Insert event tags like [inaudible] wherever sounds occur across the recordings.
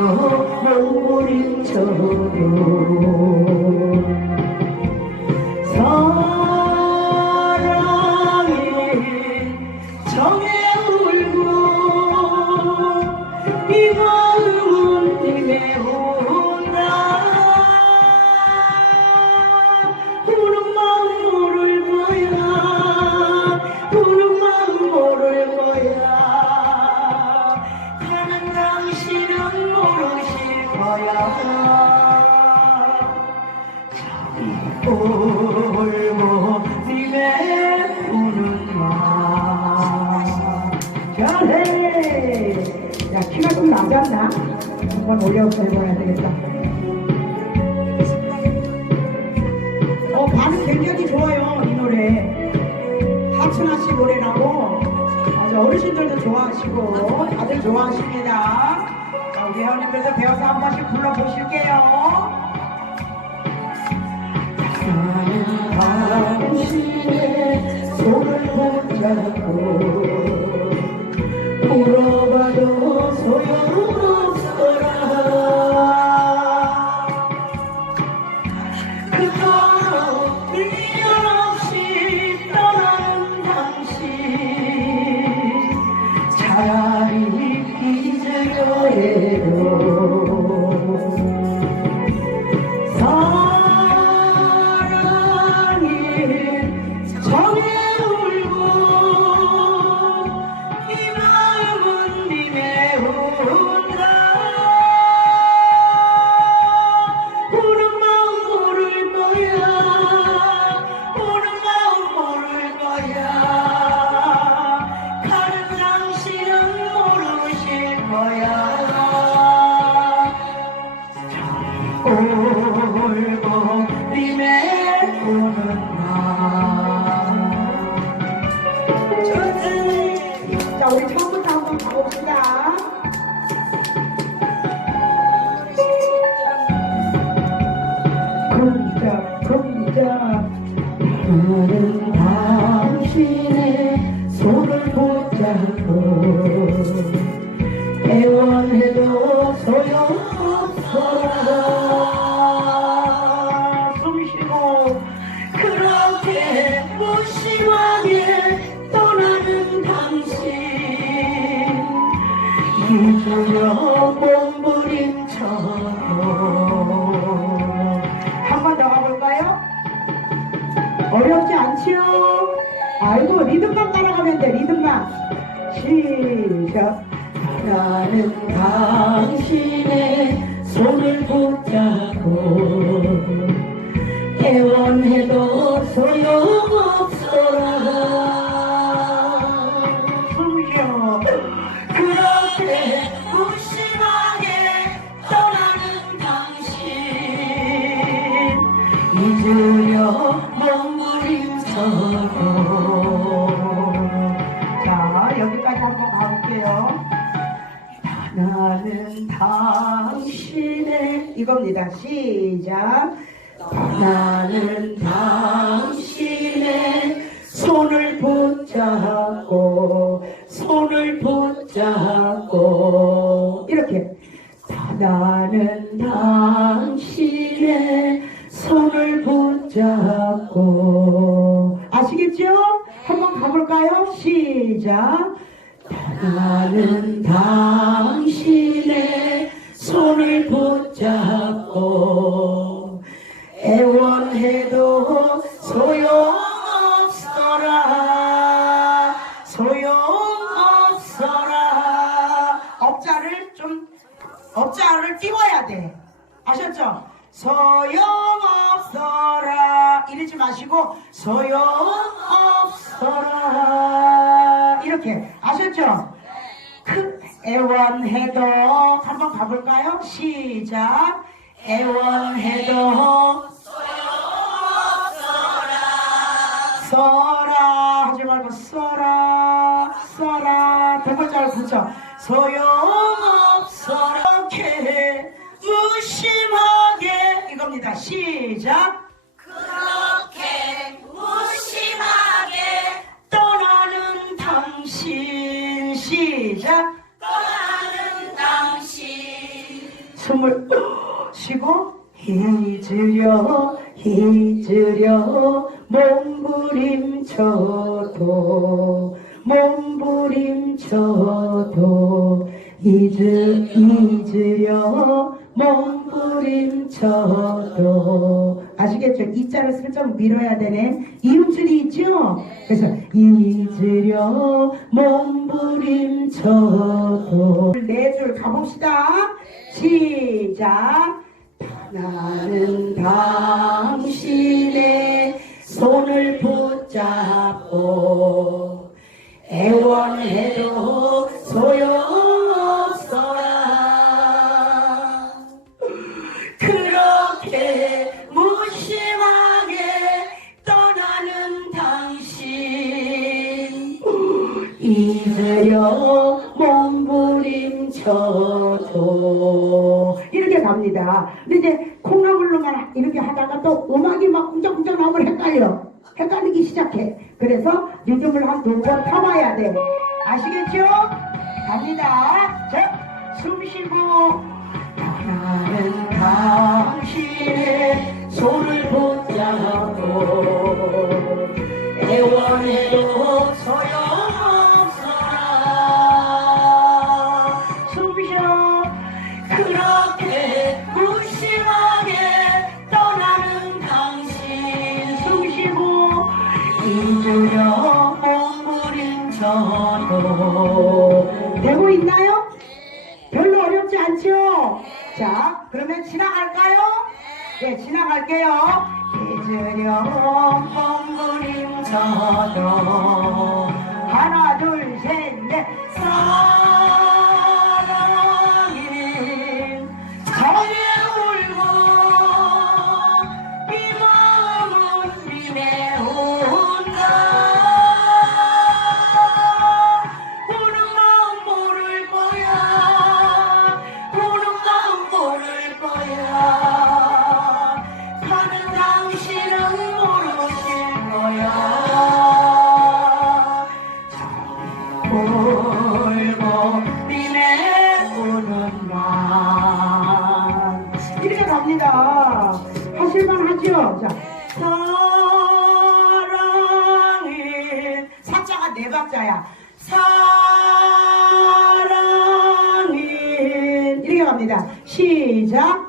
영혼을 쳐도 서 당신은 모르실 거야? 울고 님의 우는 마음 잘해! 야 키가 좀 낮았나? 한번 올려서 해봐야 되겠다. 어 반응 굉장히 좋아요 이 노래. 하춘아 씨 노래라고. 아주 어르신들도 좋아하시고 다들 좋아하십니다. 자 우리 회원님들도 배워서 한 번씩 불러보실게요 나는 당신의 손을 붙잡고 울어봐도 소용없어라 그토록 미련 없이 떠나는 당신 차라 아이고 리듬만 따라가면 돼 리듬만 시작. 나는 당신의 손을 붙잡고 애원해도 소용없어라. 숨쉬어 그렇게 무심하게 떠나는 당신. 잊으려 몸부림쳐도 겁니다. 시작. 나는 당신의 손을 붙잡고 손을 붙잡고. 이렇게. 나는 당신의 손을 붙잡고. 아시겠죠? 한번 가볼까요? 시작. 나는 당신의 손을 붙잡고 애원해도 소용없어라. 소용없어라. 업자를 좀 업자를 띄워야 돼. 아셨죠? 소용없어라. 이러지 마시고 소용없어라. 이렇게. 아셨죠? 그 애원해도 한번 가볼까요? 시작. 애원해도 써라. 하지 말고 써라. 써라. 대문자를 붙여 소용없어라. 이렇게 무심하게 이겁니다. 시작 스물. 쉬고 잊으려 잊으려. 몸부림쳐도 몸부림쳐도 잊으, 잊으려 몸부림쳐도. 아시겠죠? 이 자를 슬쩍 밀어야 되네. 이음줄이 있죠? 그래서 잊으려 몸부림쳐도. 네 줄 가봅시다. 시작. 나는 당신의 손을 붙잡고 애원해도 소용 숨 쉬고 나는 당신의 손을 붙잡고 애원해도 소용없어라. 숨 쉬어. 그렇게 무심하게 떠나는 당신. 숨 쉬고 잊으려 몸부림쳐도. 되고 있나요? 어렵지 않죠? 자, 그러면 지나갈까요? 네, 지나갈게요. 잊으려 몸부림쳐도 하나, 둘, 셋, 넷. 사 사랑이 이렇게 갑니다. 시작.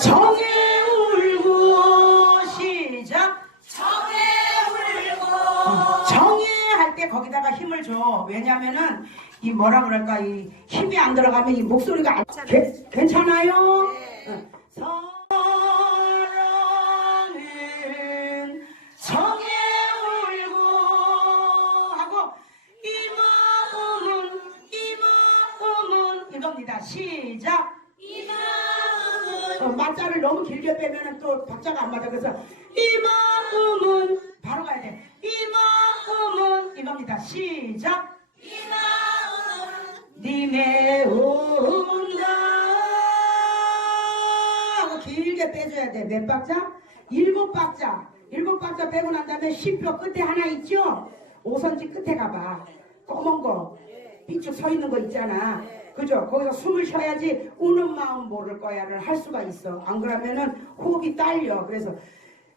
정에 울고 시작. 정에 울고 정해 할때 거기다가 힘을 줘. 왜냐면은 이 뭐라 그럴까? 이 힘이 안 들어가면 이 목소리가 안 괜- 괜찮아요? 응. 사 시작. 이 마음은 어, 맞자를 너무 길게 빼면은 또 박자가 안 맞아. 그래서 이 마음은 바로 가야 돼. 이 마음은 이겁니다. 시작. 이 마음은 님의 온다 하고 길게 빼줘야 돼. 몇 박자? 일곱 박자. 일곱 박자 빼고 난 다음에 쉼표 끝에 하나 있죠? 오선지 끝에 가봐. 검은 거. 삐쭉 서 있는 거 있잖아. 그죠? 거기서 숨을 쉬어야지 우는 마음 모를 거야를 할 수가 있어. 안 그러면은 호흡이 딸려. 그래서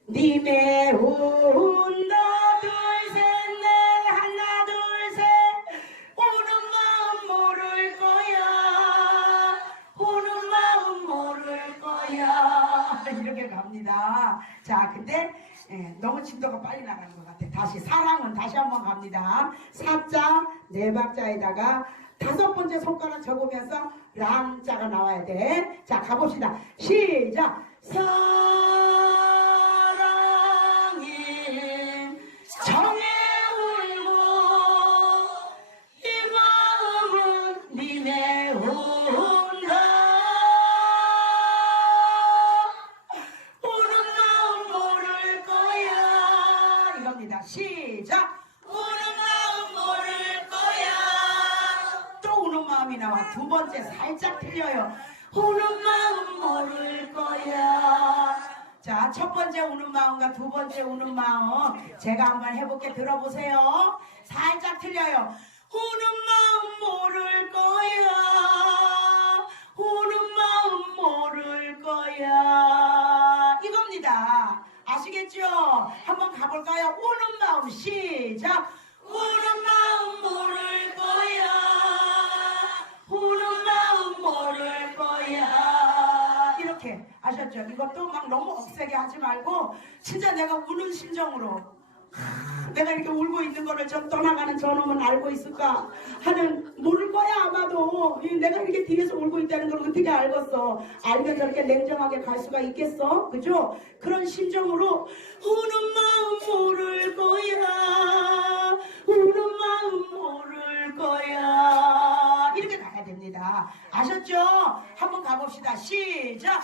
님의 온다 [laughs] 이렇게 갑니다. 자 근데 예, 너무 진도가 빨리 나가는 것 같아. 다시 사랑은 다시 한번 갑니다. 사자 네 박자에다가 다섯 번째 손가락 접으면서 랑자가 나와야 돼 자 가봅시다. 시작. 사 두 번째 살짝 틀려요. 우는 마음 모를 거야. 자, 첫 번째 우는 마음과 두 번째 우는 마음. 제가 한번 해볼게 들어보세요. 살짝 틀려요. 우는 마음 모를 거야. 우는 마음 모를 거야. 이겁니다. 아시겠죠? 한번 가볼까요? 우는 마음 시작. 아셨죠? 이것도 막 너무 억세게 하지 말고 진짜 내가 우는 심정으로 하, 내가 이렇게 울고 있는 거를 좀 떠나가는 저놈은 알고 있을까 하는 모를 거야 아마도 이 내가 이렇게 뒤에서 울고 있다는 걸 어떻게 알겠어 알면 저렇게 냉정하게 갈 수가 있겠어 그죠? 그런 심정으로 우는 마음 모를 거야 우는 마음 모를 거야 이렇게 가야 됩니다 아셨죠? 한번 가봅시다 시작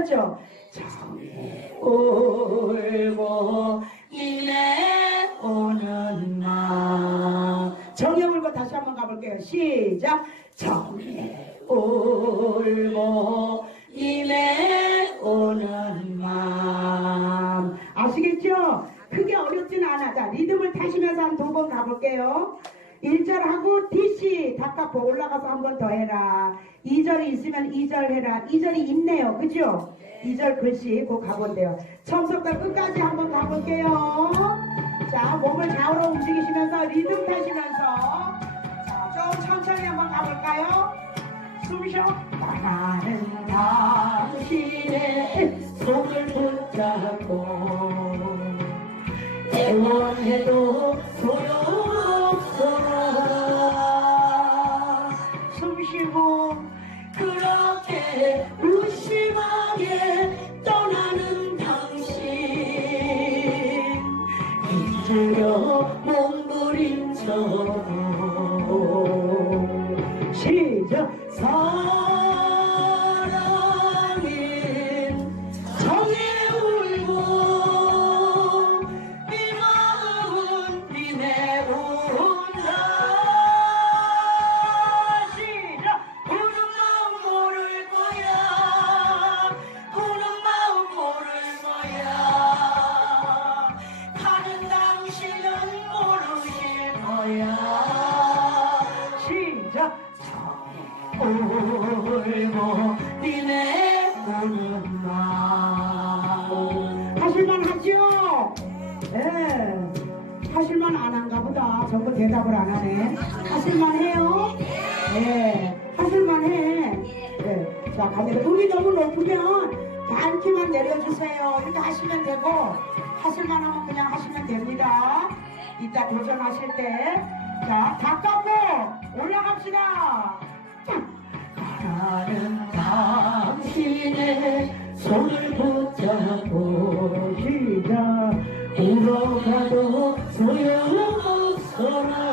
아셨죠? 정해, 울고 님의 오는 마음 정해 울고 다시 한번 가볼게요. 시작. 정해 울고 님의 오는 마음 아시겠죠? 크게 어렵진 않아. 자 리듬을 타시면서 한 두 번 가볼게요 1절 하고 DC 닭가포 올라가서 한 번 더 해라. 2절이 있으면 2절 해라. 2절이 있네요. 그죠? 2절 글씨 곧 가본대요. 처음부터 끝까지 한 번 가볼게요. 자 몸을 좌우로 움직이시면서 리듬 타시면서 자, 좀 천천히 한번 가볼까요? 숨쉬어. 나는 당신의 손을 붙잡고 애원해도 소용 숨쉬고 그렇게 무심하게 떠나는 당신. 잊으려 몸부림쳐도. 시작 하실만 해요? 예 하실만 해. 예. 자 갑니다 음이 너무 높으면 단키만 내려주세요. 이렇게 하시면 되고 하실만 하면 그냥 하시면 됩니다. 이따 도전하실 때자 닭가고 올라갑시다. 나는 당신의 손을 붙잡고 시작. 울어가도 소용없어라